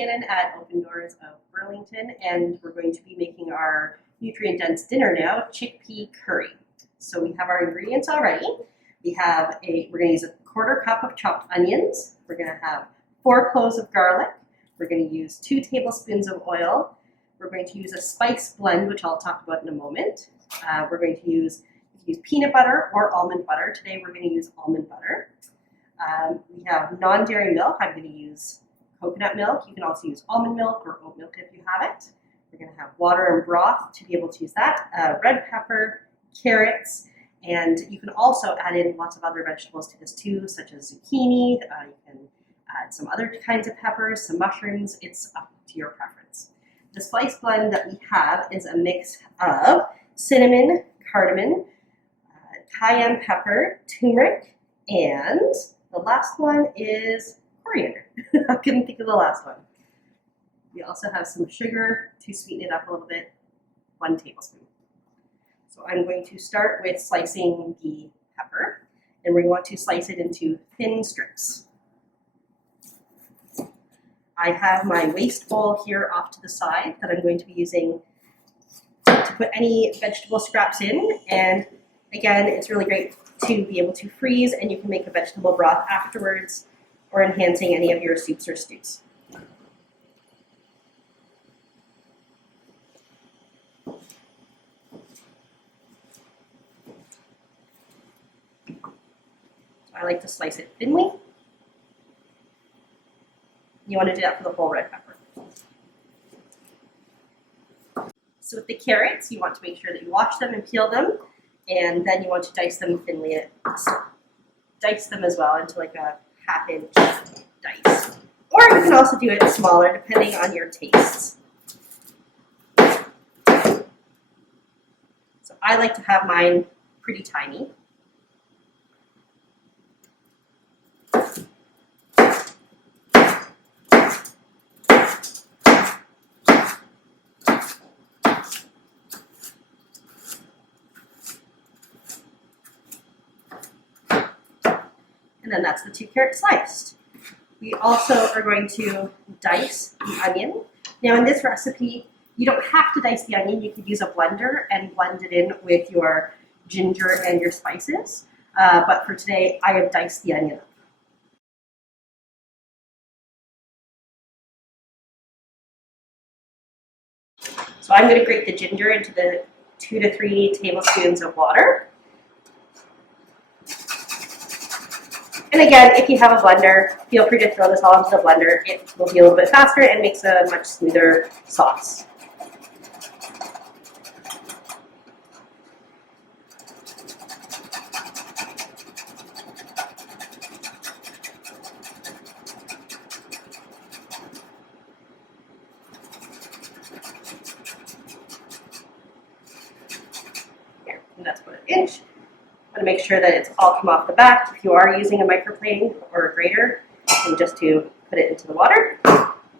Shannon at Open Doors of Burlington, and we're going to be making our nutrient-dense dinner now, chickpea curry. So we have our ingredients already. We're going to use a 1/4 cup of chopped onions. We're going to have 4 cloves of garlic. We're going to use 2 tablespoons of oil. We're going to use a spice blend, which I'll talk about in a moment. We're going to use peanut butter or almond butter. Today we're going to use almond butter. We have non-dairy milk. I'm going to use coconut milk. You can also use almond milk or oat milk if you have it. We're going to have water and broth to be able to use that. Red pepper, carrots, and you can also add in lots of other vegetables to this too, such as zucchini. You can add some other kinds of peppers, some mushrooms. It's up to your preference. The spice blend that we have is a mix of cinnamon, cardamom, cayenne pepper, turmeric, and the last one is coriander. I couldn't think of the last one. We also have some sugar to sweeten it up a little bit, 1 tablespoon. So I'm going to start with slicing the pepper, and we want to slice it into thin strips. I have my waste bowl here off to the side that I'm going to be using to put any vegetable scraps in, and again, it's really great to be able to freeze, and you can make a vegetable broth afterwards or enhancing any of your soups or stews. So I like to slice it thinly. You want to do that for the whole red pepper. So with the carrots, you want to make sure that you wash them and peel them, and then you want to dice them thinly. Dice them as well into like a 1/2 inch dice. Or you can also do it smaller depending on your tastes. So I like to have mine pretty tiny. And then that's the 2 carrots sliced. We also are going to dice the onion. Now in this recipe, you don't have to dice the onion. You could use a blender and blend it in with your ginger and your spices. But for today, I have diced the onion up. So I'm going to grate the ginger into the 2 to 3 tablespoons of water. And again, if you have a blender, feel free to throw this all into the blender. It will be a little bit faster and makes a much smoother sauce. Here, and that's about 1 inch. I'm going to make sure that it's all come off the back. If you are using a microplane or a grater, and just to put it into the water.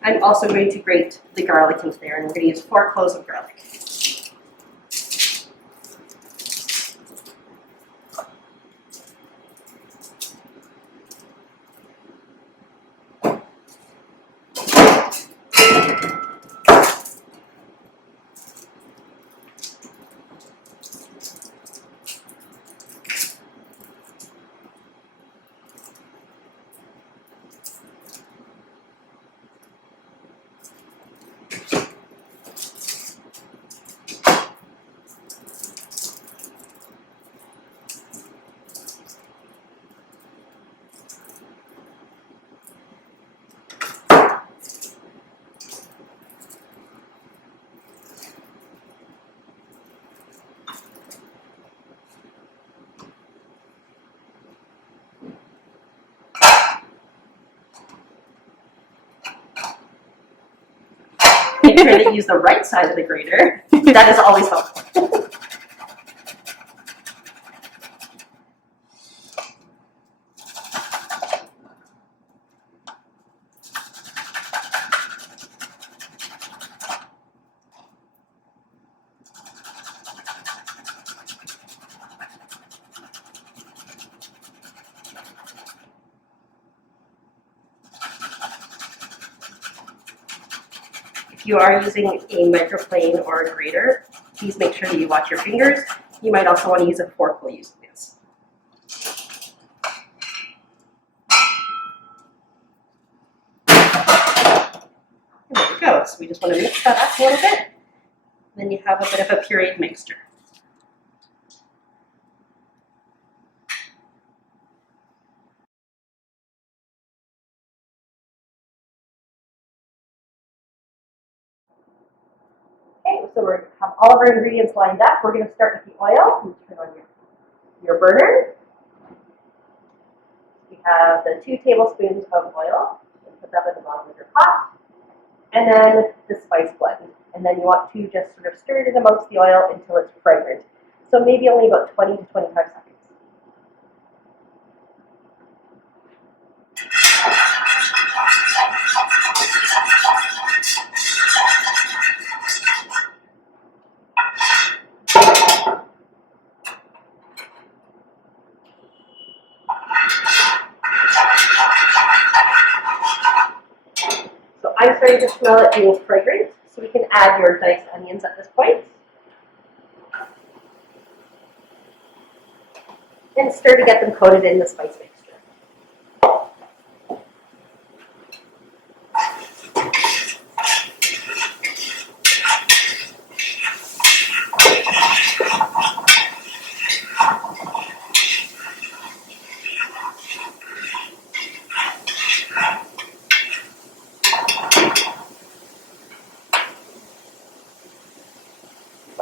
I'm also going to grate the garlic into there, and we're going to use 4 cloves of garlic. Make sure that you use the right side of the grater. That is always helpful. If you are using a microplane or a grater, please make sure that you watch your fingers. You might also want to use a fork while using this. And there we go. So we just want to mix that up a little bit. Then you have a bit of a pureed mixture. Okay, so we have all of our ingredients lined up. We're going to start with the oil. You turn on your burner. We have the 2 tablespoons of oil. You put that at the bottom of your pot. And then the spice blend. And then you want to just sort of stir it in amongst the oil until it's fragrant. So maybe only about 20 to 25 seconds. So I'm starting to smell it being fragrant. So we can add your diced onions at this point. And stir to get them coated in the spice mixture.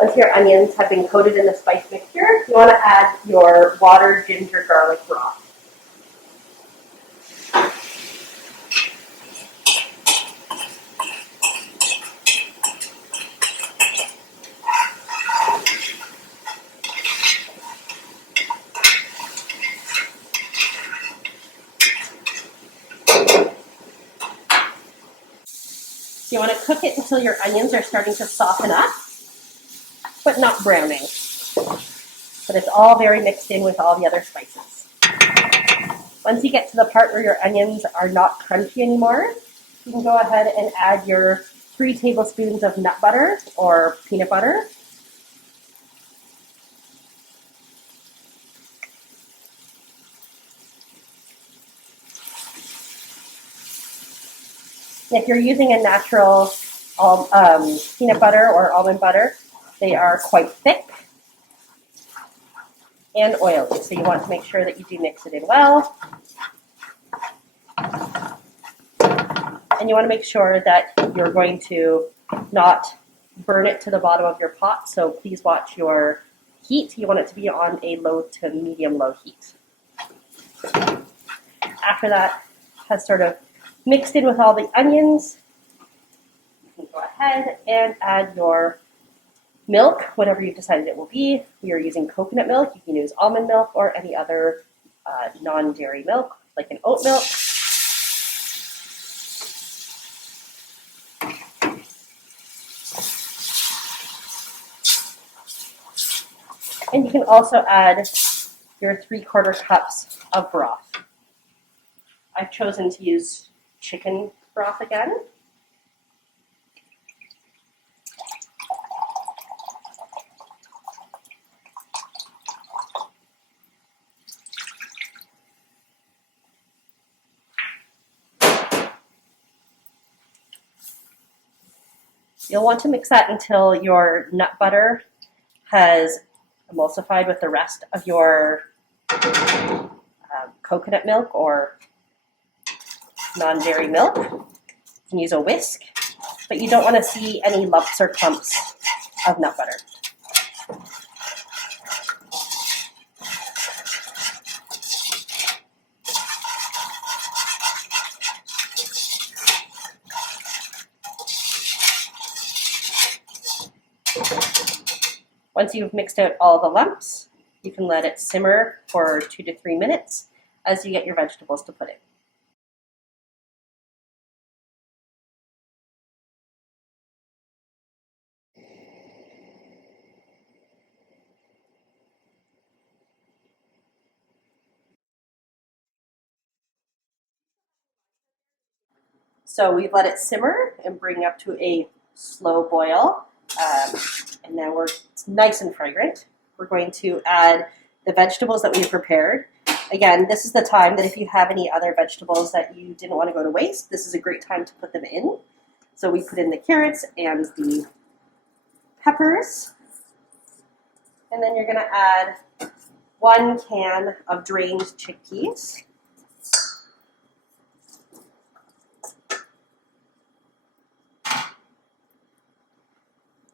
Once your onions have been coated in the spice mixture, you want to add your water, ginger, garlic broth. So you want to cook it until your onions are starting to soften up, but not browning. But it's all very mixed in with all the other spices. Once you get to the part where your onions are not crunchy anymore, you can go ahead and add your 3 tablespoons of nut butter or peanut butter. If you're using a natural peanut butter or almond butter, they are quite thick and oily, so you want to make sure that you do mix it in well. And you want to make sure that you're going to not burn it to the bottom of your pot, so please watch your heat. You want it to be on a low to medium-low heat. After that has sort of mixed in with all the onions, you can go ahead and add your milk, whatever you've decided it will be. We are using coconut milk. You can use almond milk or any other non-dairy milk, like an oat milk. And you can also add your 3/4 cups of broth. I've chosen to use chicken broth again. You'll want to mix that until your nut butter has emulsified with the rest of your coconut milk or non-dairy milk. You can use a whisk, but you don't want to see any lumps or clumps of nut butter. Once you've mixed out all the lumps, you can let it simmer for 2 to 3 minutes as you get your vegetables to put in. So we've let it simmer and bring up to a slow boil. And then it's nice and fragrant. We're going to add the vegetables that we've prepared. Again, this is the time that if you have any other vegetables that you didn't want to go to waste, this is a great time to put them in. So we put in the carrots and the peppers. And then you're going to add 1 can of drained chickpeas.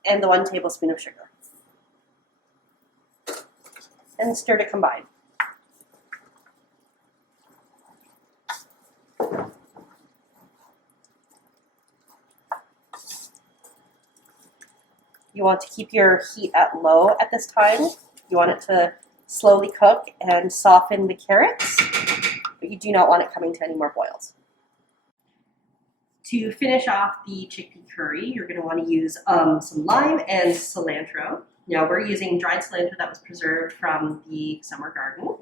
And the 1 tablespoon of sugar. And stir to combine. You want to keep your heat at low at this time. You want it to slowly cook and soften the carrots, but you do not want it coming to any more boils. To finish off the chickpea curry, you're going to want to use some lime and cilantro. Now we're using dried cilantro that was preserved from the summer garden,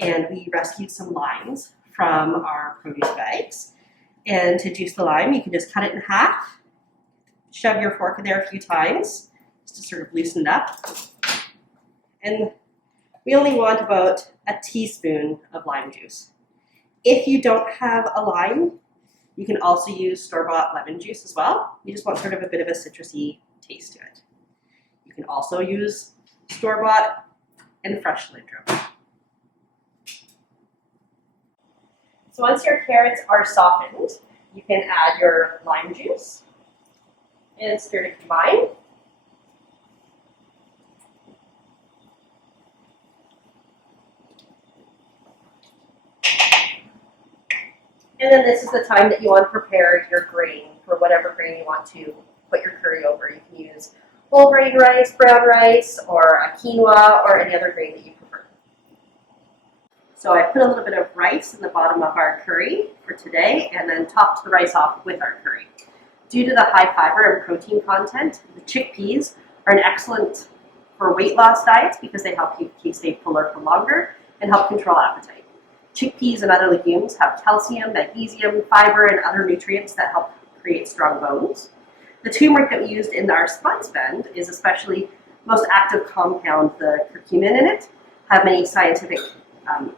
and we rescued some limes from our produce bags. And to juice the lime, you can just cut it in half, shove your fork in there a few times just to sort of loosen it up. And we only want about a teaspoon of lime juice. If you don't have a lime, you can also use store-bought lemon juice as well. You just want sort of a bit of a citrusy taste to it. You can also use store-bought and fresh cilantro. So once your carrots are softened, you can add your lime juice and stir to combine. And then this is the time that you want to prepare your grain for whatever grain you want to put your curry over. You can use whole grain rice, brown rice, or a quinoa, or any other grain that you prefer. So I put a little bit of rice in the bottom of our curry for today, and then topped the rice off with our curry. Due to the high fiber and protein content, the chickpeas are an excellent for weight loss diets because they help you stay fuller for longer and help control appetite. Chickpeas and other legumes have calcium, magnesium, fiber, and other nutrients that help create strong bones. The turmeric that we used in our spice blend is especially most active compound, the curcumin in it, have many scientific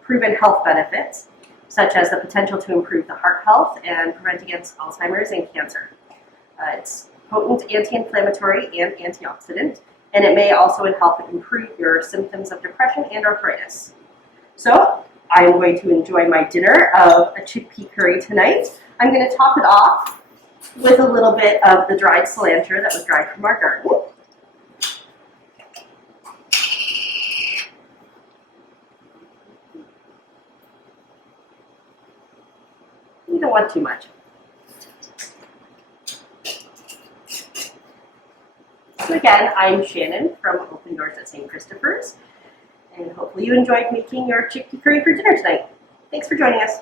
proven health benefits, such as the potential to improve the heart health and prevent against Alzheimer's and cancer. It's potent anti-inflammatory and antioxidant, and it may also help improve your symptoms of depression and arthritis. So I'm going to enjoy my dinner of a chickpea curry tonight. I'm going to top it off with a little bit of the dried cilantro that was dried from our garden. You don't want too much. So again, I'm Shannon from Open Doors at St. Christopher's, and hopefully you enjoyed making your chickpea curry for dinner tonight. Thanks for joining us.